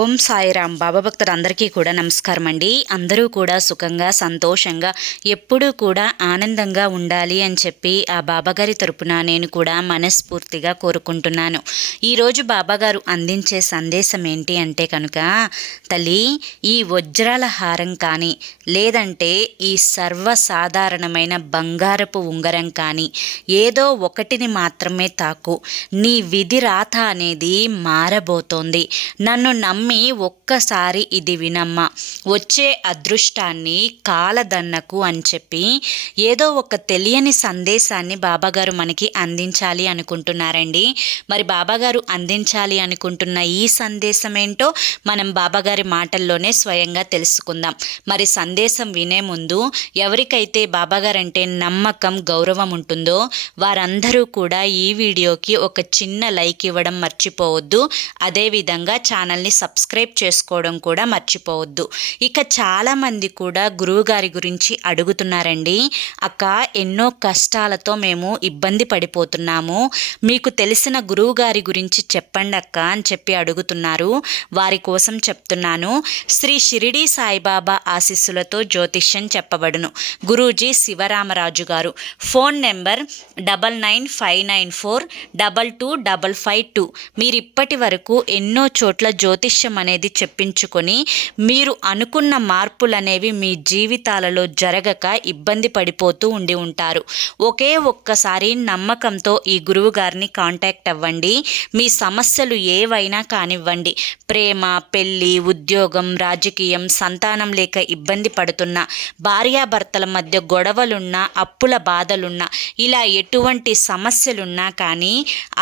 ఓం సాయిరామ్. బాబా భక్తులందరికీ కూడా నమస్కారం అండి. అందరూ కూడా సుఖంగా సంతోషంగా ఎప్పుడూ కూడా ఆనందంగా ఉండాలి అని చెప్పి ఆ బాబాగారి తరపున నేను కూడా మనస్ఫూర్తిగా కోరుకుంటున్నాను. ఈరోజు బాబాగారు అందించే సందేశం ఏంటి అంటే కనుక, తల్లి, ఈ వజ్రాల హారం కానీ లేదంటే ఈ సర్వసాధారణమైన బంగారపు ఉంగరం కానీ ఏదో ఒకటిని మాత్రమే తాకు. నీ విధి రాత అనేది మారబోతోంది. నన్ను నమ్మి ఒక్కసారి ఇది వినమ్మా, వచ్చే అదృష్టాన్ని కాలదన్నకు అని చెప్పి ఏదో ఒక తెలియని సందేశాన్ని బాబాగారు మనకి అందించాలి అనుకుంటున్నారండి. మరి బాబాగారు అందించాలి అనుకుంటున్న ఈ సందేశం ఏంటో మనం బాబాగారి మాటల్లోనే స్వయంగా తెలుసుకుందాం. మరి సందేశం వినే ముందు ఎవరికైతే బాబాగారు అంటే నమ్మకం, గౌరవం ఉంటుందో వారందరూ కూడా ఈ వీడియోకి ఒక చిన్న లైక్ ఇవ్వడం మర్చిపోవద్దు. అదేవిధంగా ఛానల్ని సబ్స్క్రైబ్ చేసుకోవడం కూడా మర్చిపోవద్దు. ఇక చాలామంది కూడా గురువుగారి గురించి అడుగుతున్నారండి. అక్క, ఎన్నో కష్టాలతో మేము ఇబ్బంది పడిపోతున్నాము, మీకు తెలిసిన గురువుగారి గురించి చెప్పండి అక్క అని చెప్పి అడుగుతున్నారు. వారి కోసం చెప్తున్నాను. శ్రీ షిరిడి సాయిబాబా ఆశీస్సులతో జ్యోతిష్యం చెప్పబడును. గురూజీ శివరామరాజు గారు. Phone number 9959422552. మీరు ఇప్పటి వరకు ఎన్నో చోట్ల జ్యోతిష్యం అనేది చెప్పించుకొని మీరు అనుకున్న మార్పులు అనేవి మీ జీవితాలలో జరగక ఇబ్బంది పడిపోతూ ఉండి ఉంటారు. ఒకే ఒక్కసారి నమ్మకంతో ఈ గురువు గారిని కాంటాక్ట్ అవ్వండి. మీ సమస్యలు ఏవైనా కానివ్వండి, ప్రేమ, పెళ్ళి, ఉద్యోగం, రాజకీయం, సంతానం లేక ఇబ్బంది పడుతున్న, భార్యాభర్తల మధ్య గొడవలున్నా, అప్పుల బాధలున్నా, ఇలా ఎటువంటి సమస్యలున్నా కానీ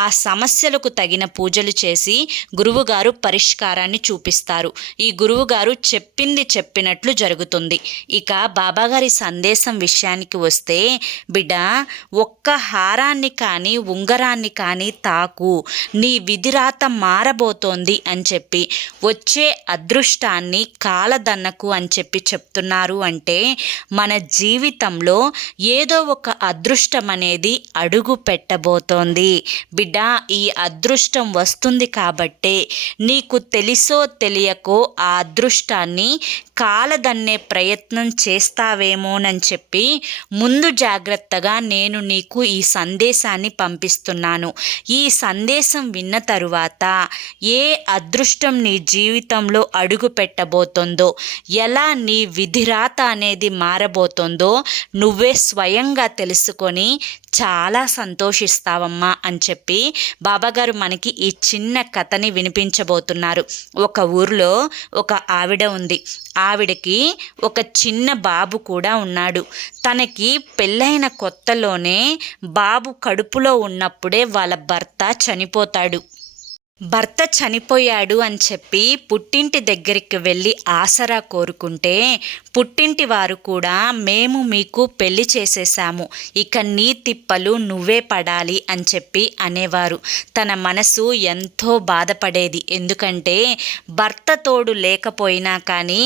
ఆ సమస్యలకు తగిన పూజలు చేసి గురువుగారు పరిష్కారాన్ని చూపిస్తారు. ఈ గురువుగారు చెప్పింది చెప్పినట్లు జరుగుతుంది. ఇక బాబాగారి సందేశం విషయానికి వస్తే, బిడ్డ, ఒక్క హారాన్ని కానీ ఉంగరాన్ని కానీ తాకు, నీ విధిరాత మారబోతోంది అని చెప్పి, వచ్చే అదృష్టాన్ని కాలదన్నకు అని చెప్పి చెప్తున్నారు. అంటే మన జీవితంలో ఏదో ఒక అదృష్టం అనేది అడుగు పెట్టబోతోంది. బిడ్డ, ఈ అదృష్టం వస్తుంది కాబట్టే నీకు తెలుసో తెలియకో ఆ అదృష్టాన్ని కాలదన్నే ప్రయత్నం చేస్తావేమోనని చెప్పి ముందు జాగ్రత్తగా నేను నీకు ఈ సందేశాన్ని పంపిస్తున్నాను. ఈ సందేశం విన్న తరువాత ఏ అదృష్టం నీ జీవితంలో అడుగు పెట్టబోతోందో, ఎలా నీ విధిరాత అనేది మారబోతోందో నువ్వే స్వయంగా తెలుసుకొని చాలా సంతోషిస్తావమ్మా అని చెప్పి బాబాగారు మనకి ఈ చిన్న కథని వినిపించబోతున్నారు. ఒక ఊర్లో ఒక ఆవిడ ఉంది. ఆవిడకి ఒక చిన్న బాబు కూడా ఉన్నాడు. తనకి పెళ్ళైన కొత్తలోనే బాబు కడుపులో ఉన్నప్పుడే వాళ్ళ భర్త చనిపోతాడు. భర్త చనిపోయాడు అని చెప్పి పుట్టింటి దగ్గరికి వెళ్ళి ఆసరా కోరుకుంటే పుట్టింటి వారు కూడా, మేము మీకు పెళ్లి చేసేసాము, ఇక నీ తిప్పలు నువ్వే పడాలి అని చెప్పి అనేవారు. తన మనసు ఎంతో బాధపడేది. ఎందుకంటే భర్త తోడు లేకపోయినా కానీ,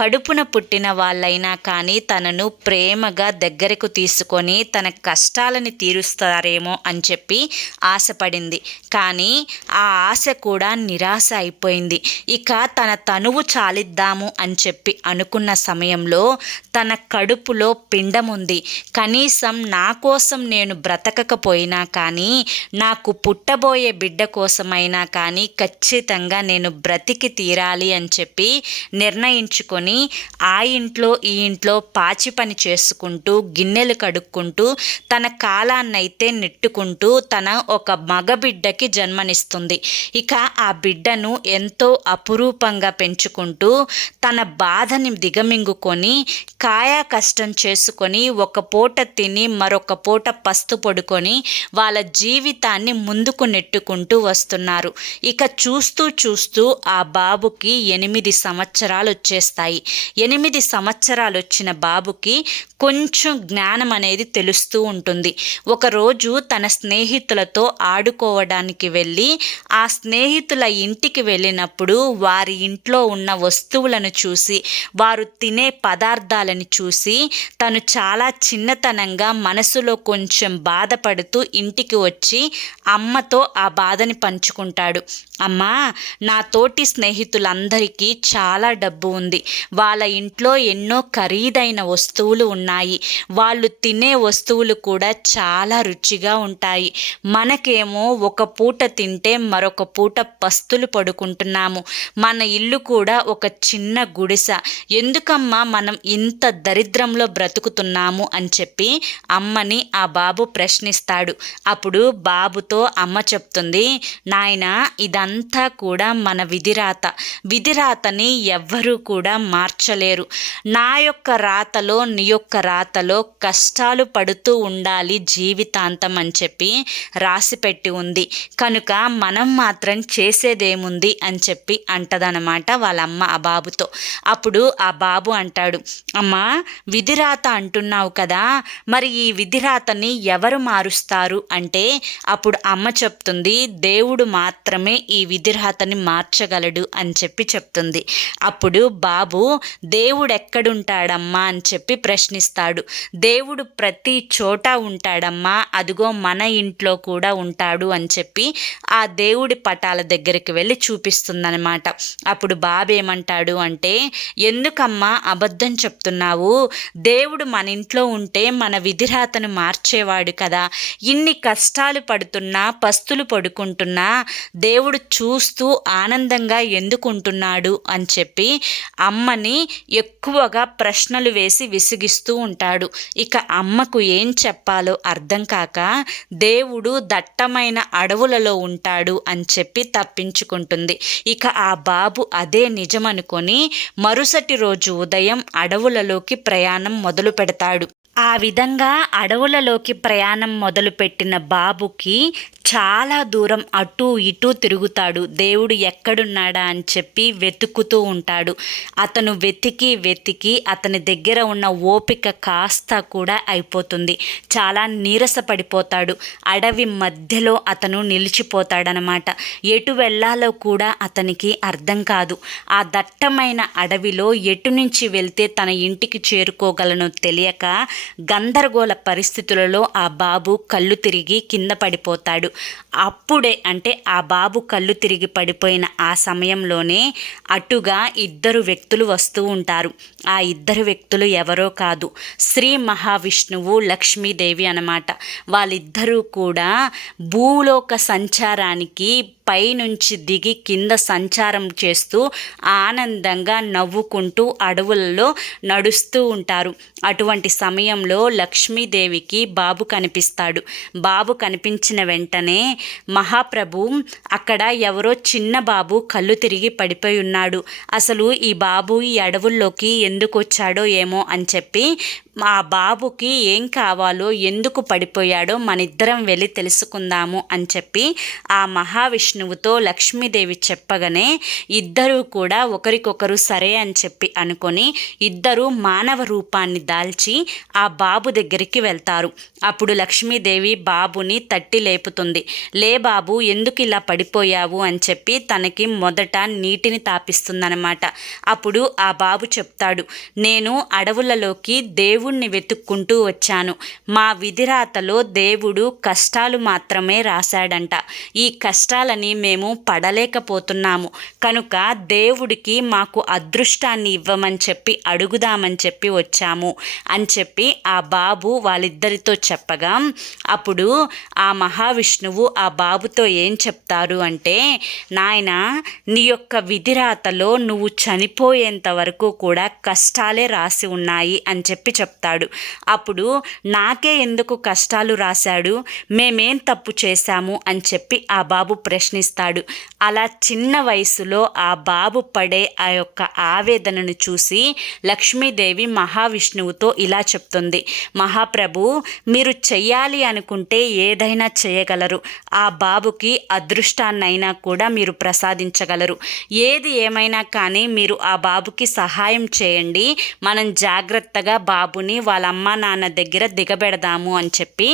కడుపున పుట్టిన వాళ్ళైనా కానీ తనను ప్రేమగా దగ్గరకు తీసుకొని తన కష్టాలని తీరుస్తారేమో అని చెప్పి ఆశపడింది. కానీ ఆ ఆశ కూడా నిరాశ అయిపోయింది. ఇక తన తనువు చాలిద్దాము అని చెప్పి అనుకున్న సమయంలో తన కడుపులో పిండం ఉంది. కనీసం నా కోసం నేను బ్రతకకపోయినా కానీ, నాకు పుట్టబోయే బిడ్డ కోసమైనా కానీ ఖచ్చితంగా నేను బ్రతికి తీరాలి అని చెప్పి నిర్ణయించుకొని ఆ ఇంట్లో ఈ ఇంట్లో పాచి పని చేసుకుంటూ, గిన్నెలు కడుక్కుంటూ, తన కాలాన్నైతే నెట్టుకుంటూ తన ఒక మగబిడ్డకి జన్మనిస్తుంది. ఇక ఆ బిడ్డను ఎంతో అపురూపంగా పెంచుకుంటూ తన బాధని దిగమింగుకొని కాయా కష్టం చేసుకొని ఒక పూట తిని మరొక పూట పస్తు పడుకొని వాళ్ళ జీవితాన్ని ముందుకు నెట్టుకుంటూ వస్తున్నారు. ఇక చూస్తూ చూస్తూ ఆ బాబుకి 8 సంవత్సరాలు వచ్చేస్తాయి. 8 సంవత్సరాలు వచ్చిన బాబుకి కొంచెం జ్ఞానం అనేది తెలుస్తూ ఉంటుంది. ఒకరోజు తన స్నేహితులతో ఆడుకోవడానికి వెళ్ళి ఆ స్నేహితుల ఇంటికి వెళ్ళినప్పుడు వారి ఇంట్లో ఉన్న వస్తువులను చూసి, వారు తినే పదార్థాలను చూసి తను చాలా చిన్నతనంగా మనసులో కొంచెం బాధపడుతూ ఇంటికి వచ్చి అమ్మతో ఆ బాధని పంచుకుంటాడు. అమ్మా, నా తోటి స్నేహితులందరికీ చాలా డబ్బు ఉంది. వాళ్ళ ఇంట్లో ఎన్నో ఖరీదైన వస్తువులు ఉన్నాయి. వాళ్ళు తినే వస్తువులు కూడా చాలా రుచిగా ఉంటాయి. మనకేమో ఒక పూట తింటే మరొక పూట పస్తులు పడుకుంటున్నాము. మన ఇల్లు కూడా ఒక చిన్న గుడిసె. ఎందుకమ్మా మనం ఇంత దరిద్రంలో బ్రతుకుతున్నాము అని చెప్పి అమ్మని ఆ బాబు ప్రశ్నిస్తాడు. అప్పుడు బాబుతో అమ్మ చెప్తుంది, నాయనా, ఇదంతా కూడా మన విధిరాతని ఎవ్వరూ కూడా మార్చలేరు. నా యొక్క రాతలో నీ యొక్క రాతలో కష్టాలు పడుతూ ఉండాలి జీవితాంతం అని చెప్పి రాసిపెట్టి ఉంది. కనుక మనం మాత్రం చేసేదేముంది అని చెప్పి అంటదనమాట వాళ్ళమ్మ ఆ బాబుతో. అప్పుడు ఆ బాబు అంటాడు, అమ్మా, విధిరాత అంటున్నావు కదా, మరి ఈ విధిరాతని ఎవరు మారుస్తారు అంటే అప్పుడు అమ్మ చెప్తుంది, దేవుడు మాత్రమే ఈ విధిరాతని మార్చగలడు అని చెప్పి చెప్తుంది. అప్పుడు బాబు, దేవుడు ఎక్కడుంటాడమ్మా అని చెప్పి ప్రశ్నిస్తాడు. దేవుడు ప్రతి చోట ఉంటాడమ్మా, అదిగో మన ఇంట్లో కూడా ఉంటాడు అని చెప్పి ఆ దేవుడి పటాల దగ్గరికి వెళ్ళి చూపిస్తుందనమాట. అప్పుడు బాబు ఏమంటాడు అంటే, ఎందుకమ్మా అబద్ధం చెప్తున్నావు? దేవుడు మన ఇంట్లో ఉంటే మన విధిరాతను మార్చేవాడు కదా. ఇన్ని కష్టాలు పడుతున్నా, పస్తులు పడుకుంటున్నా దేవుడు చూస్తూ ఆనందంగా ఎందుకుంటున్నాడు అని చెప్పి అమ్మని ఎక్కువగా ప్రశ్నలు వేసి విసిగిస్తూ ఉంటాడు. ఇక అమ్మకు ఏం చెప్పాలో అర్థం కాక దేవుడు దట్టమైన అడవులలో ఉంటాడు అని చెప్పి తప్పించుకుంటుంది. ఇక ఆ బాబు అదే నిజమనుకొని మరుసటి రోజు ఉదయం అడవులలోకి ప్రయాణం మొదలు పెడతాడు. ఆ విధంగా అడవులలోకి ప్రయాణం మొదలుపెట్టిన బాబుకి చాలా దూరం అటూ ఇటూ తిరుగుతాడు. దేవుడు ఎక్కడున్నాడా అని చెప్పి వెతుకుతూ ఉంటాడు. అతను వెతికి అతని దగ్గర ఉన్న ఓపిక కాస్త కూడా అయిపోతుంది. చాలా నీరసపడిపోతాడు. అడవి మధ్యలో అతను నిలిచిపోతాడనమాట. ఎటు వెళ్ళాలో కూడా అతనికి అర్థం కాదు. ఆ దట్టమైన అడవిలో ఎటు నుంచి వెళ్తే తన ఇంటికి చేరుకోగలనో తెలియక గందరగోళ పరిస్థితులలో ఆ బాబు కళ్ళు తిరిగి కింద పడిపోతాడు. అప్పుడే అంటే ఆ బాబు కళ్ళు తిరిగి పడిపోయిన ఆ సమయంలోనే అటుగా ఇద్దరు వ్యక్తులు వస్తూ ఉంటారు. ఆ ఇద్దరు వ్యక్తులు ఎవరో కాదు, శ్రీ మహావిష్ణువు, లక్ష్మీదేవి అన్నమాట. వాళ్ళిద్దరూ కూడా భూలోక సంచారానికి పైనుంచి దిగి కింద సంచారం చేస్తూ ఆనందంగా నవ్వుకుంటూ అడవులలో నడుస్తూ ఉంటారు. అటువంటి సమయంలో లక్ష్మీదేవికి బాబు కనిపిస్తాడు. బాబు కనిపించిన వెంటనే, మహాప్రభు, అక్కడ ఎవరో చిన్న బాబు కళ్ళు తిరిగి పడిపోయి ఉన్నాడు. అసలు ఈ బాబు ఈ అడవుల్లోకి ఎందుకు వచ్చాడో ఏమో అని చెప్పి మా బాబుకి ఏం కావాలో, ఎందుకు పడిపోయాడో మనిద్దరం వెళ్ళి తెలుసుకుందాము అని చెప్పి ఆ మహావిష్ణువుతో లక్ష్మీదేవి చెప్పగానే ఇద్దరూ కూడా ఒకరికొకరు సరే అని చెప్పి అనుకొని ఇద్దరు మానవ రూపాన్ని దాల్చి ఆ బాబు దగ్గరికి వెళ్తారు. అప్పుడు లక్ష్మీదేవి బాబుని తట్టి లేపుతుంది. లే బాబు, ఎందుకు ఇలా పడిపోయావు అని చెప్పి తనకి మొదట నీటిని తాపిస్తుందన్నమాట. అప్పుడు ఆ బాబు చెప్తాడు, నేను అడవులలోకి దేవుణ్ణి వెతుక్కుంటూ వచ్చాను. మా విధిరాతలో దేవుడు కష్టాలు మాత్రమే రాశాడంట. ఈ కష్టాలని మేము పడలేకపోతున్నాము. కనుక దేవుడికి మాకు అదృష్టాన్ని ఇవ్వమని చెప్పి అడుగుదామని చెప్పి వచ్చాము అని చెప్పి ఆ బాబు వాళ్ళిద్దరితో చెప్పగా అప్పుడు ఆ మహావిష్ణువు ఆ బాబుతో ఏం చెప్తారు అంటే, నాయనా, నీ యొక్క విధిరాతలో నువ్వు చనిపోయేంత వరకు కూడా కష్టాలే రాసి ఉన్నాయి అని చెప్పి చెప్తాడు. అప్పుడు నాకే ఎందుకు కష్టాలు రాశాడు, మేమేం తప్పు చేశాము అని చెప్పి ఆ బాబు ప్రశ్నిస్తాడు. అలా చిన్న వయసులో ఆ బాబు పడే ఆ యొక్క ఆవేదనను చూసి లక్ష్మీదేవి మహావిష్ణువుతో ఇలా చెప్తుంది, మహాప్రభు, మీరు చెయ్యాలి అనుకుంటే ఏదైనా చేయగలరు. ఆ బాబుకి అదృష్టాన్నైనా కూడా మీరు ప్రసాదించగలరు. ఏది ఏమైనా కానీ మీరు ఆ బాబుకి సహాయం చేయండి. మనం జాగ్రత్తగా బాబుని బాబుని వాళ్ళ అమ్మ నాన్న దగ్గర దిగబెడదాము అని చెప్పి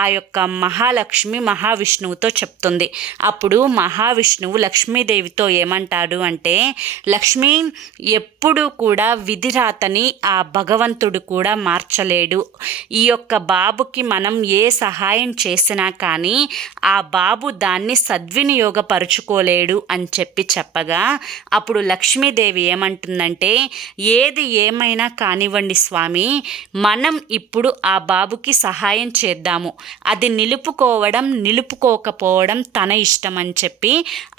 ఆ యొక్క మహాలక్ష్మి మహావిష్ణువుతో చెప్తుంది. అప్పుడు మహావిష్ణువు లక్ష్మీదేవితో ఏమంటాడు అంటే, లక్ష్మి, ఎప్పుడు కూడా విధిరాతని ఆ భగవంతుడు కూడా మార్చలేడు. ఈ యొక్క బాబుకి మనం ఏ సహాయం చేసినా కానీ ఆ బాబు దాన్ని సద్వినియోగపరుచుకోలేడు అని చెప్పగా అప్పుడు లక్ష్మీదేవి ఏమంటుందంటే, ఏది ఏమైనా కానివ్వండి స్వామి, మనం ఇప్పుడు ఆ బాబుకి సహాయం చేద్దాము, అది నిలుపుకోకపోవడం తన ఇష్టం అని చెప్పి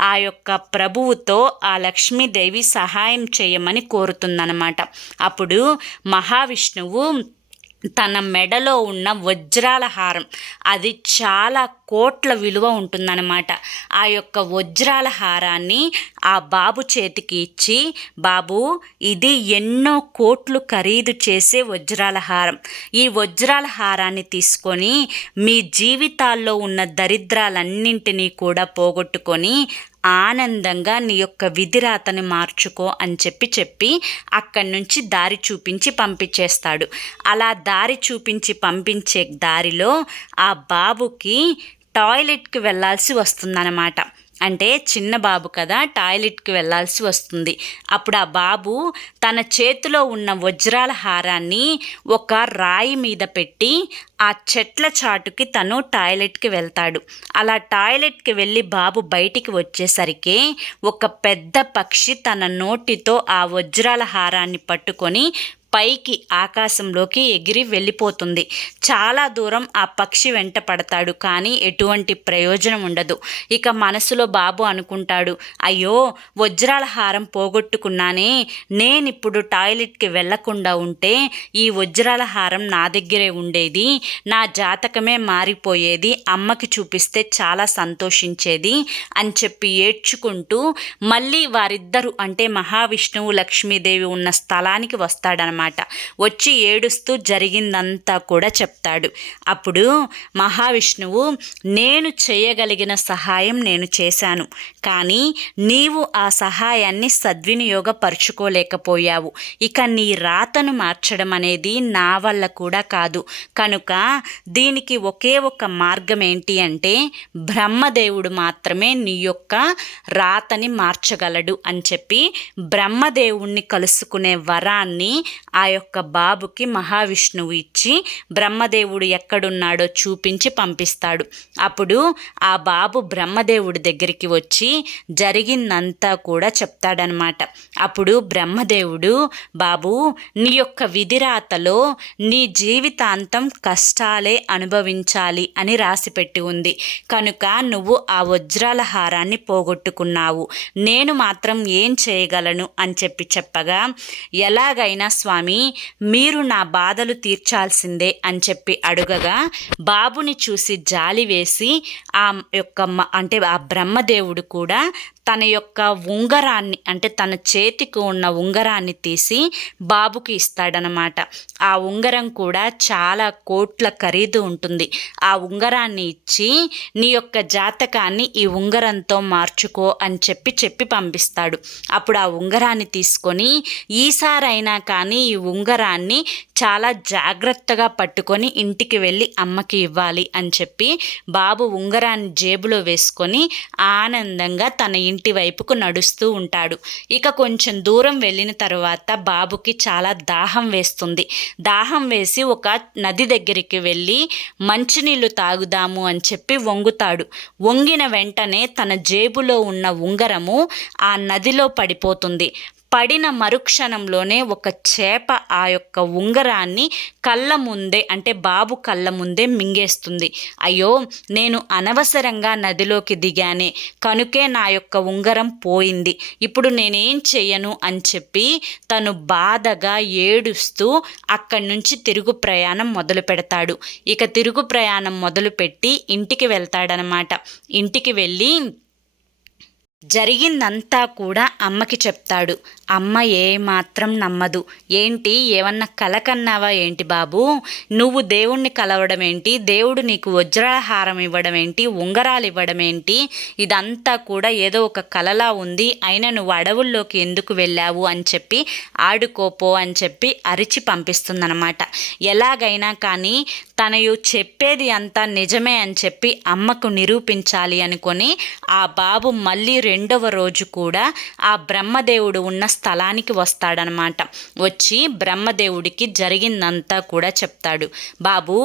ఆ యొక్క ప్రభువుతో ఆ లక్ష్మీదేవి సహాయం చేయమని కోరుతుందన్నమాట. అప్పుడు మహావిష్ణువు తన మెడలో ఉన్న వజ్రాల హారం, అది చాలా కోట్ల విలువ ఉంటుందన్నమాట. ఆ యొక్క వజ్రాల హారాన్ని ఆ బాబు చేతికి ఇచ్చి, బాబు, ఇది ఎన్నో కోట్లు ఖరీదు చేసే వజ్రాల హారం. ఈ వజ్రాల హారాన్ని తీసుకొని మీ జీవితాల్లో ఉన్న దరిద్రాలన్నింటినీ కూడా పోగొట్టుకొని ఆనందంగా నీ యొక్క విధిరాతని మార్చుకో అని చెప్పి అక్కడి నుంచి దారి చూపించి పంపించేస్తాడు. అలా దారి చూపించి పంపించే దారిలో ఆ బాబుకి టాయిలెట్కి వెళ్ళాల్సి వస్తుందన్నమాట. అంటే చిన్న బాబు కదా, టాయిలెట్కి వెళ్ళాల్సి వస్తుంది. అప్పుడు ఆ బాబు తన చేతిలో ఉన్న వజ్రాల హారాన్ని ఒక రాయి మీద పెట్టి ఆ చెట్ల చాటుకి తను టాయిలెట్కి వెళ్తాడు. అలా టాయిలెట్కి వెళ్ళి బాబు బయటికి వచ్చేసరికి ఒక పెద్ద పక్షి తన నోటితో ఆ వజ్రాల హారాన్ని పట్టుకొని పైకి ఆకాశంలోకి ఎగిరి వెళ్ళిపోతుంది. చాలా దూరం ఆ పక్షి వెంట పడతాడు, కానీ ఎటువంటి ప్రయోజనం ఉండదు. ఇక మనసులో బాబు అనుకుంటాడు, అయ్యో, వజ్రాల హారం పోగొట్టుకున్నానే, నేనిప్పుడు టాయిలెట్కి వెళ్లకుండా ఉంటే ఈ వజ్రాల హారం నా దగ్గరే ఉండేది, నా జాతకమే మారిపోయేది, అమ్మకి చూపిస్తే చాలా సంతోషించేది అని చెప్పి ఏడ్చుకుంటూ మళ్ళీ వారిద్దరూ అంటే మహావిష్ణువు లక్ష్మీదేవి ఉన్న స్థలానికి వస్తాడనమాట. వచ్చి ఏడుస్తూ జరిగిందంతా కూడా చెప్తాడు. అప్పుడు మహావిష్ణువు, నేను చేయగలిగిన సహాయం నేను చేశాను, కానీ నీవు ఆ సహాయాన్ని సద్వినియోగపరుచుకోలేకపోయావు. ఇక నీ రాతను మార్చడం అనేది నా వల్ల కూడా కాదు. కనుక దీనికి ఒకే ఒక మార్గం ఏంటి అంటే, బ్రహ్మదేవుడు మాత్రమే నీ యొక్క రాతని మార్చగలడు అని చెప్పి బ్రహ్మదేవుణ్ణి కలుసుకునే వరాన్ని ఆ యొక్క బాబుకి మహావిష్ణువు ఇచ్చి బ్రహ్మదేవుడు ఎక్కడున్నాడో చూపించి పంపిస్తాడు. అప్పుడు ఆ బాబు బ్రహ్మదేవుడి దగ్గరికి వచ్చి జరిగిందంతా కూడా చెప్తాడనమాట. అప్పుడు బ్రహ్మదేవుడు, బాబు, నీ యొక్క విధిరాతలో నీ జీవితాంతం కష్టాలే అనుభవించాలి అని రాసిపెట్టి ఉంది. కనుక నువ్వు ఆ వజ్రాల హారాన్ని పోగొట్టుకున్నావు, నేను మాత్రం ఏం చేయగలను అని చెప్పగా, ఎలాగైనా స్వామి, మీరు నా బాధలు తీర్చాల్సిందే అని చెప్పి అడుగగా బాబుని చూసి జాలి వేసి ఆ యొక్క అంటే ఆ బ్రహ్మదేవుడు కూడా తన యొక్క ఉంగరాన్ని అంటే తన చేతికి ఉన్న ఉంగరాన్ని తీసి బాబుకి ఇస్తాడనమాట. ఆ ఉంగరం కూడా చాలా కోట్ల ఖరీదు ఉంటుంది. ఆ ఉంగరాన్ని ఇచ్చి నీ యొక్క జాతకాన్ని ఈ ఉంగరంతో మార్చుకో అని చెప్పి పంపిస్తాడు. అప్పుడు ఆ ఉంగరాన్ని తీసుకొని ఈసారైనా కానీ ఈ ఉంగరాన్ని చాలా జాగ్రత్తగా పట్టుకొని ఇంటికి వెళ్ళి అమ్మకి ఇవ్వాలి అని చెప్పి బాబు ఉంగరాన్ని జేబులో వేసుకొని ఆనందంగా తన ఇంటి వైపుకు నడుస్తూ ఉంటాడు. ఇక కొంచెం దూరం వెళ్ళిన తర్వాత బాబుకి చాలా దాహం వేస్తుంది. దాహం వేసి ఒక నది దగ్గరికి వెళ్ళి మంచినీళ్ళు తాగుదాము అని చెప్పి వంగుతాడు. వంగిన వెంటనే తన జేబులో ఉన్న ఉంగరము ఆ నదిలో పడిపోతుంది. పడిన మరుక్షణంలోనే ఒక చేప ఆ యొక్క ఉంగరాన్ని కళ్ళ ముందే అంటే బాబు కళ్ళ ముందే మింగేస్తుంది. అయ్యో, నేను అనవసరంగా నదిలోకి దిగానే, కనుకే నా యొక్క ఉంగరం పోయింది, ఇప్పుడు నేనేం చెయ్యను అని చెప్పి తను బాధగా ఏడుస్తూ అక్కడి నుంచి తిరుగు ప్రయాణం మొదలు పెడతాడు. ఇక తిరుగు ప్రయాణం మొదలుపెట్టి ఇంటికి వెళ్తాడనమాట. ఇంటికి వెళ్ళి జరిగిందంతా కూడా అమ్మకి చెప్తాడు. అమ్మ ఏమాత్రం నమ్మదు. ఏంటి, ఏమన్నా కల కన్నావా ఏంటి బాబు? నువ్వు దేవుణ్ణి కలవడం ఏంటి? దేవుడు నీకు వజ్రాహారం ఇవ్వడం ఏంటి? ఉంగరాలు ఇవ్వడం ఏంటి? ఇదంతా కూడా ఏదో ఒక కలలా ఉంది. అయినా నువ్వు అడవుల్లోకి ఎందుకు వెళ్ళావు అని చెప్పి ఆడుకోపో అని చెప్పి అరిచి పంపిస్తుందన్నమాట. ఎలాగైనా కానీ తనయు చెప్పేది అంతా నిజమే అని చెప్పి అమ్మకు నిరూపించాలి అనుకొని ఆ బాబు మళ్ళీ రెండవ రోజు కూడా ఆ బ్రహ్మదేవుడు ఉన్న స్థలానికి వస్తాడనమాట. వచ్చి బ్రహ్మదేవుడికి జరిగిందంతా కూడా చెప్తాడు. బాబు,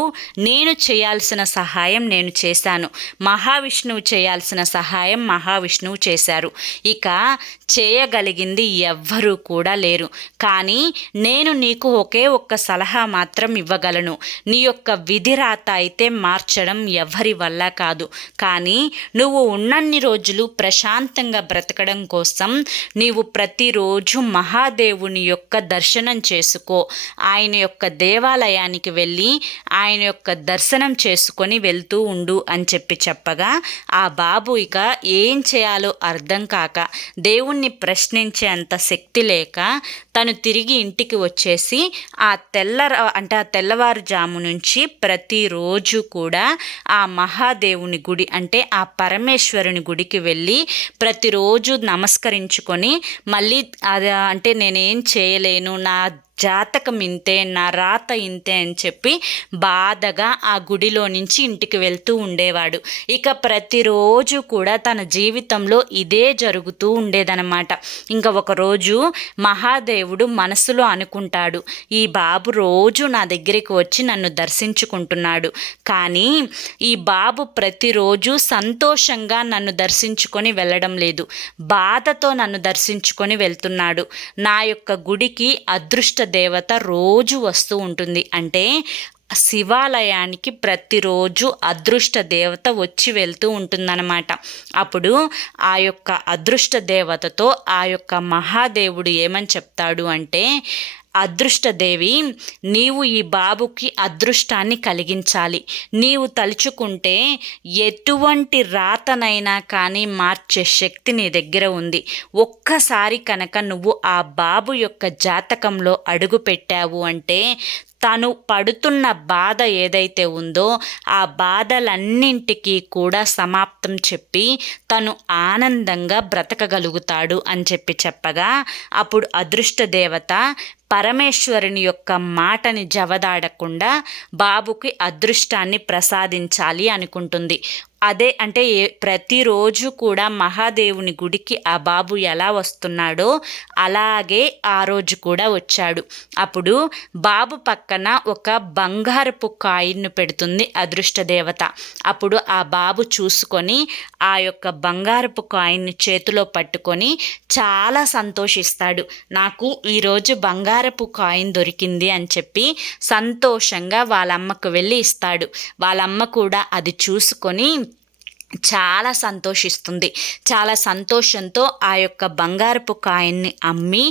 నేను చేయాల్సిన సహాయం నేను చేశాను, మహావిష్ణువు చేయాల్సిన సహాయం మహావిష్ణువు చేశారు, ఇక చేయగలిగింది ఎవ్వరూ కూడా లేరు. కానీ నేను నీకు ఒకే ఒక్క సలహా మాత్రం ఇవ్వగలను. నీ యొక్క విధిరాత అయితే మార్చడం ఎవరి వల్ల కాదు. కానీ నువ్వు ఉన్నన్ని రోజులు ప్రశాంతంగా బ్రతకడం కోసం నీవు ప్రతిరోజు మహాదేవుని యొక్క దర్శనం చేసుకో. ఆయన యొక్క దేవాలయానికి వెళ్ళి ఆయన యొక్క దర్శనం చేసుకొని వెళ్తూ ఉండు అని చెప్పగా ఆ బాబు ఇక ఏం చేయాలో అర్థం కాక, దేవుణ్ణి ప్రశ్నించే అంత శక్తి లేక తను తిరిగి ఇంటికి వచ్చేసి ఆ తెల్లవారుజాము నుంచి ప్రతిరోజు కూడా ఆ మహాదేవుని గుడి అంటే ఆ పరమేశ్వరుని గుడికి వెళ్ళి ప్రతిరోజు నమస్కరించుకొని మళ్ళీ అంటే నేనేం చేయలేను, నా జాతకం ఇంతే, నా రాత ఇంతే అని చెప్పి బాధగా ఆ గుడిలో నుంచి ఇంటికి వెళ్తూ ఉండేవాడు. ఇక ప్రతిరోజు కూడా తన జీవితంలో ఇదే జరుగుతూ ఉండేదన్నమాట. ఇంకా ఒకరోజు మహాదేవుడు మనసులో అనుకుంటాడు, ఈ బాబు రోజు నా దగ్గరికి వచ్చి నన్ను దర్శించుకుంటున్నాడు, కానీ ఈ బాబు ప్రతిరోజు సంతోషంగా నన్ను దర్శించుకొని వెళ్ళడం లేదు, బాధతో నన్ను దర్శించుకొని వెళ్తున్నాడు. నా యొక్క గుడికి అదృష్ట దేవత రోజు వస్తూ ఉంటుంది, అంటే శివాలయానికి ప్రతిరోజు అదృష్ట దేవత వచ్చి వెళ్తూ ఉంటుందన్నమాట. అప్పుడు ఆ యొక్క అదృష్ట దేవతతో ఆ యొక్క మహాదేవుడు ఏమని చెప్తాడు అంటే, అదృష్టదేవి, నీవు ఈ బాబుకి అదృష్టాన్ని కలిగించాలి. నీవు తలుచుకుంటే ఎటువంటి రాతనైనా కానీ మార్చే శక్తి నీ దగ్గర ఉంది. ఒక్కసారి కనుక నువ్వు ఆ బాబు యొక్క జాతకంలో అడుగు పెట్టావు అంటే తను పడుతున్న బాధ ఏదైతే ఉందో ఆ బాధలన్నింటికీ కూడా సమాప్తం చెప్పి తను ఆనందంగా బ్రతకగలుగుతాడు అని చెప్పగా అప్పుడు అదృష్ట దేవత పరమేశ్వరుని యొక్క మాటని జవదాడకుండా బాబుకి అదృష్టాన్ని ప్రసాదించాలి అనుకుంటుంది. అదే అంటే ప్రతిరోజు కూడా మహాదేవుని గుడికి ఆ బాబు ఎలా వస్తున్నాడో అలాగే ఆ రోజు కూడా వచ్చాడు. అప్పుడు బాబు పక్కన ఒక బంగారపు కాయిన్ను పెడుతుంది అదృష్ట దేవత. అప్పుడు ఆ బాబు చూసుకొని ఆ యొక్క బంగారపు కాయిన్ని చేతిలో పట్టుకొని చాలా సంతోషిస్తాడు. నాకు ఈరోజు బంగారపు కాయిన్ దొరికింది అని చెప్పి సంతోషంగా వాళ్ళమ్మకు వెళ్ళి ఇస్తాడు. వాళ్ళమ్మ కూడా అది చూసుకొని చాలా సంతోషిస్తుంది. చాలా సంతోషంతో ఆ యొక్క బంగారపు కాయిన్ని అమ్మి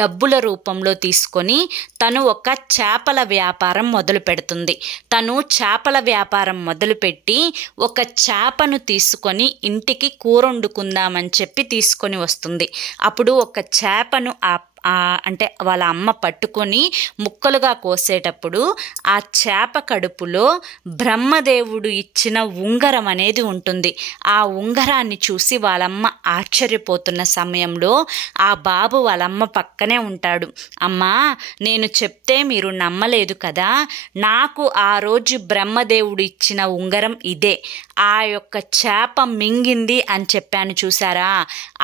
డబ్బుల రూపంలో తీసుకొని తను ఒక చేపల వ్యాపారం మొదలు పెడుతుంది. తను చేపల వ్యాపారం మొదలుపెట్టి ఒక చేపను తీసుకొని ఇంటికి కూర వండుకుందామని చెప్పి తీసుకొని వస్తుంది. అప్పుడు ఒక చేపను అంటే వాళ్ళ అమ్మ పట్టుకొని ముక్కలుగా కోసేటప్పుడు ఆ చేప కడుపులో బ్రహ్మదేవుడు ఇచ్చిన ఉంగరం అనేది ఉంటుంది. ఆ ఉంగరాన్ని చూసి వాళ్ళమ్మ ఆశ్చర్యపోతున్న సమయంలో ఆ బాబు వాళ్ళమ్మ పక్కనే ఉంటాడు. అమ్మా, నేను చెప్తే మీరు నమ్మలేదు కదా, నాకు ఆ రోజు బ్రహ్మదేవుడు ఇచ్చిన ఉంగరం ఇదే. ఆ యొక్క చేప మింగింది అని చెప్పాను చూసారా,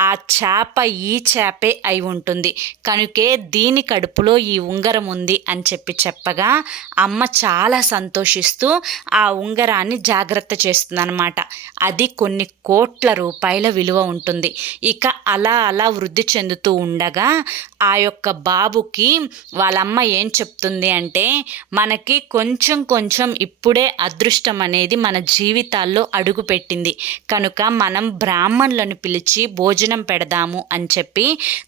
ఆ చేప ఈ చేపే అయి ఉంటుంది, కనుకే దీని కడుపులో ఈ ఉంగరం ఉంది అని చెప్పగా అమ్మ చాలా సంతోషిస్తూ ఆ ఉంగరాన్ని జాగ్రత్త చేస్తుందన్నమాట. అది కొన్ని కోట్ల రూపాయల విలువ ఉంటుంది. ఇక అలా అలా వృద్ధి చెందుతూ ఉండగా ఆ యొక్క బాబుకి వాళ్ళమ్మ ఏం చెప్తుంది అంటే, మనకి కొంచెం కొంచెం ఇప్పుడే అదృష్టం అనేది మన జీవితాల్లో అడుగుపెట్టింది కనుక మనం బ్రాహ్మణులను పిలిచి భోజనం పెడదాము అని చెప్పి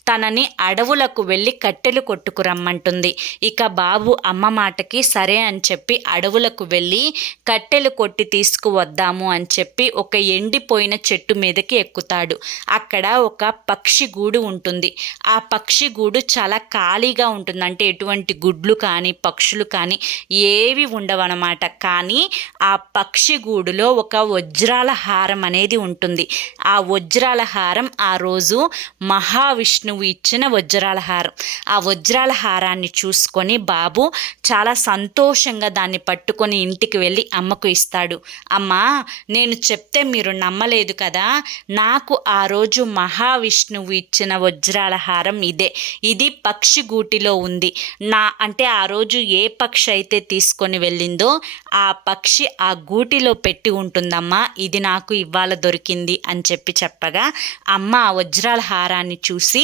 తనని అడవుల అడవులకు వెళ్ళి కట్టెలు కొట్టుకురమ్మంటుంది. ఇక బాబు అమ్మ మాటకి సరే అని చెప్పి అడవులకు వెళ్ళి కట్టెలు కొట్టి తీసుకువద్దాము అని చెప్పి ఒక ఎండిపోయిన చెట్టు మీదకి ఎక్కుతాడు. అక్కడ ఒక పక్షి గూడు ఉంటుంది. ఆ పక్షి గూడు చాలా ఖాళీగా ఉంటుంది. అంటే ఎటువంటి గుడ్లు కానీ పక్షులు కానీ ఏవి ఉండవన్నమాట. కానీ ఆ పక్షి గూడులో ఒక వజ్రాల హారం అనేది ఉంటుంది. ఆ వజ్రాల హారం ఆ రోజు మహావిష్ణువు ఇచ్చిన వజ్రాల హారం. ఆ వజ్రాల హారాన్ని చూసుకొని బాబు చాలా సంతోషంగా దాన్ని పట్టుకొని ఇంటికి వెళ్ళి అమ్మకు ఇస్తాడు. అమ్మా, నేను చెప్తే మీరు నమ్మలేదు కదా, నాకు ఆ రోజు మహావిష్ణువు ఇచ్చిన వజ్రాల హారం ఇదే. ఇది పక్షి గూటిలో ఉంది. అంటే ఆ రోజు ఏ పక్షి అయితే తీసుకొని వెళ్ళిందో ఆ పక్షి ఆ గూటిలో పెట్టి ఉంటుందమ్మా, ఇది నాకు ఇవాళ దొరికింది అని చెప్పగా అమ్మ ఆ వజ్రాల హారాన్ని చూసి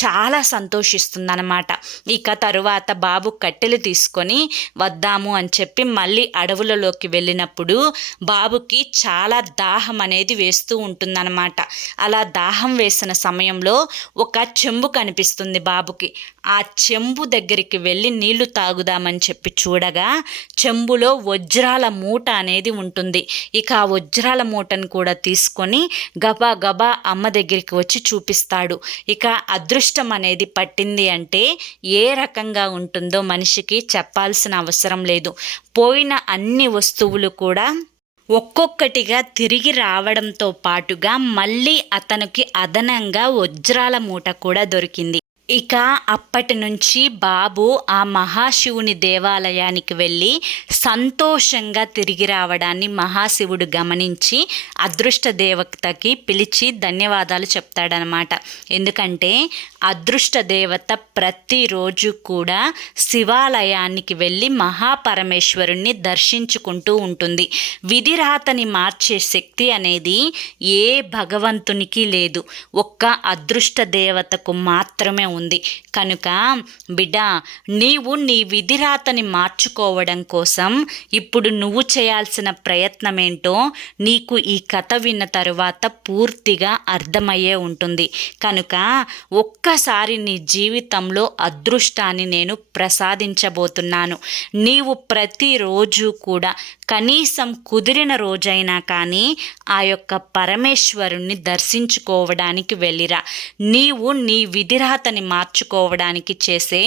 చాలా సంతోషిస్తుందన్నమాట. ఇక తరువాత బాబు కట్టెలు తీసుకొని వద్దాము అని చెప్పి మళ్ళీ అడవులలోకి వెళ్ళినప్పుడు బాబుకి చాలా దాహం అనేది వేస్తూ ఉంటుందన్నమాట. అలా దాహం వేసిన సమయంలో ఒక చెంబు కనిపిస్తుంది బాబుకి. ఆ చెంబు దగ్గరికి వెళ్ళి నీళ్లు తాగుదామని చెప్పి చూడగా చెంబులో వజ్రాల మూట అనేది ఉంటుంది. ఇక ఆ వజ్రాల మూటను కూడా తీసుకొని గబా గబా అమ్మ దగ్గరికి వచ్చి చూపిస్తాడు. ఇక అదృష్టం అనేది పట్టింది అంటే ఏ రకంగా ఉంటుందో మనిషికి చెప్పాల్సిన అవసరం లేదు. పోయిన అన్ని వస్తువులు కూడా ఒక్కొక్కటిగా తిరిగి రావడంతో పాటుగా మళ్ళీ అతనికి అదనంగా వజ్రాల మూట కూడా దొరికింది. ఇక అప్పటి నుంచి బాబు ఆ మహాశివుని దేవాలయానికి వెళ్ళి సంతోషంగా తిరిగి రావడాన్ని మహాశివుడు గమనించి అదృష్ట దేవతకి పిలిచి ధన్యవాదాలు చెప్తాడనమాట. ఎందుకంటే అదృష్ట దేవత ప్రతిరోజు కూడా శివాలయానికి వెళ్ళి మహాపరమేశ్వరుణ్ణి దర్శించుకుంటూ ఉంటుంది. విధిరాతని మార్చే శక్తి అనేది ఏ భగవంతునికి లేదు, ఒక్క అదృష్ట దేవతకు మాత్రమే ఉంది. కనుక బిడ్డ, నీవు నీ విధిరాతని మార్చుకోవడం కోసం ఇప్పుడు నువ్వు చేయాల్సిన ప్రయత్నం ఏంటో నీకు ఈ కథ విన్న తరువాత పూర్తిగా అర్థమయ్యే ఉంటుంది. కనుక ఒక్కసారి నీ జీవితంలో అదృష్టాన్ని నేను ప్రసాదించబోతున్నాను. నీవు ప్రతిరోజు కూడా కనీసం కుదిరిన రోజైనా కానీ ఆ యొక్క పరమేశ్వరుణ్ణి దర్శించుకోవడానికి వెళ్ళిరా. నీవు నీ విధిరాతని మార్చుకోవడానికి చేసే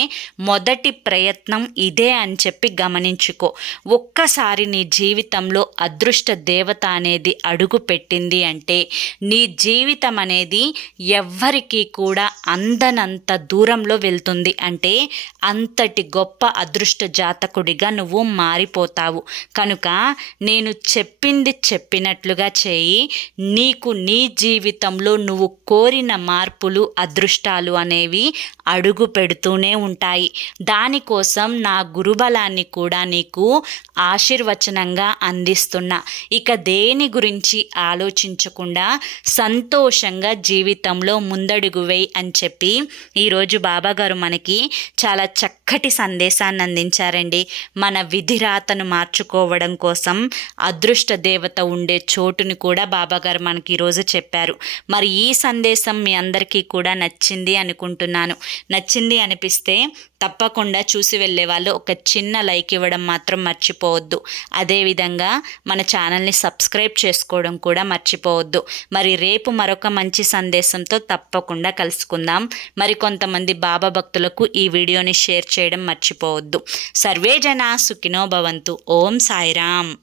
మొదటి ప్రయత్నం ఇదే అని చెప్పి గమనించుకో. ఒక్కసారి నీ జీవితంలో అదృష్ట దేవత అనేది అడుగు పెట్టింది అంటే నీ జీవితం అనేది ఎవ్వరికీ కూడా అందనంత దూరంలో వెళ్తుంది. అంటే అంతటి గొప్ప అదృష్ట జాతకుడిగా నువ్వు మారిపోతావు. కనుక నేను చెప్పింది చెప్పినట్లుగా చేయి. నీకు నీ జీవితంలో నువ్వు కోరిన మార్పులు అదృష్టాలు అనేవి అడుగు పెడుతూనే ఉంటాయి. దానికోసం నా గురుబలాన్ని కూడా నీకు ఆశీర్వచనంగా అందిస్తున్నా. ఇక దేని గురించి ఆలోచించకుండా సంతోషంగా జీవితంలో ముందడుగు వేయి అని చెప్పి ఈరోజు బాబాగారు మనకి చాలా చక్కటి సందేశాన్ని అందించారండి. మన విధిరాతను మార్చుకోవడం కోసం అదృష్ట దేవత ఉండే చోటుని కూడా బాబాగారు మనకి ఈరోజు చెప్పారు. మరి ఈ సందేశం మీ అందరికీ కూడా నచ్చింది అనుకుంటున్నాను. నచ్చింది అనిపిస్తే తప్పకుండా చూసి వెళ్ళే వాళ్ళు ఒక చిన్న లైక్ ఇవ్వడం మాత్రం మర్చిపోవద్దు. అదేవిధంగా మన ఛానల్ని సబ్స్క్రైబ్ చేసుకోవడం కూడా మర్చిపోవద్దు. మరి రేపు మరొక మంచి సందేశంతో తప్పకుండా కలుసుకుందాం. మరి కొంతమంది బాబా భక్తులకు ఈ వీడియోని షేర్ చేయడం మర్చిపోవద్దు. సర్వే జనా సుఖినో భవంతు. ఓం సాయిరామ్.